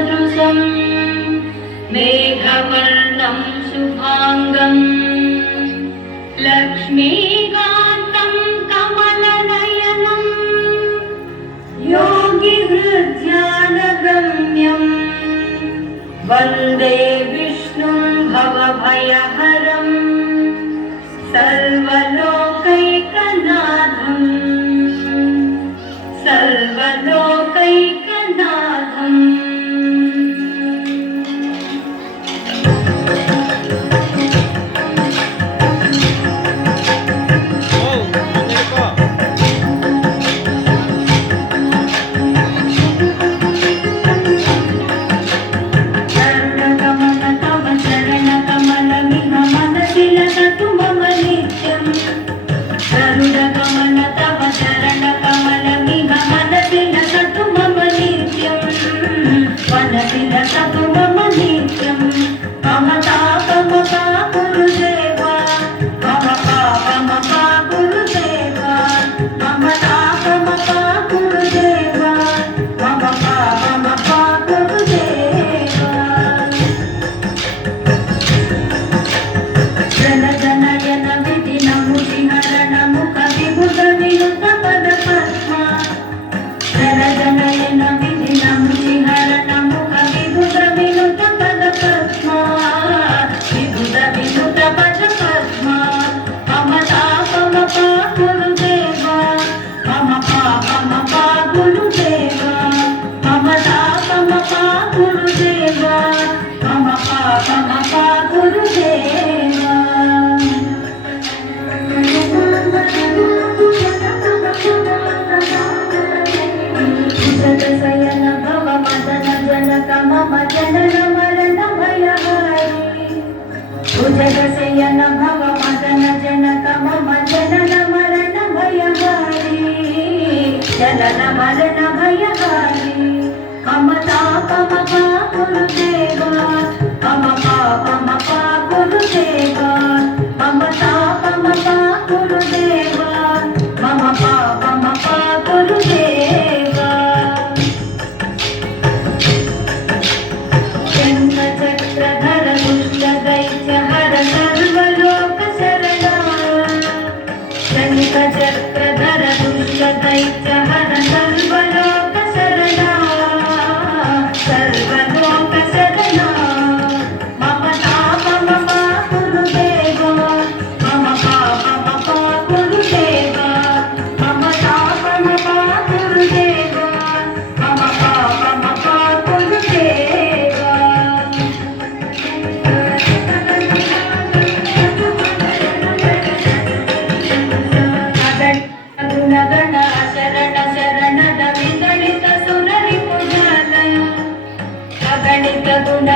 सदृशं मेघवर्णं शुभांगं लक्ष्मीकान्तं कमलनयनं योगिहृद्यानगम्यं वन्दे विष्णुं भवभयहरं सर्वलोकैकनाथं सर्वलोकैकनाथम्। जगशयन भव मदन जनक मम जनन मरण भयहारी जनन मरण भयहारी मम तापम गुरुदेवा मम पापम गुरुदेवा मम तापम गुरुदेवा मम पापम गुरुदेवा। शङ्खचक्रधर दुष्टदैत्य हर सर्वलोक शरणा शङ्खचक्रधर दुष्टदैत्य हर सर्वलोक शरणा सर्वलोक शरणा मम तापम गुरुदेवा मम पापम गुरुदेवा मम तापम गुरुदेवा मम पापम गुरुदेवा। गुणगण शरण शरणद विदलित सुररिपुजालय अगणित गुण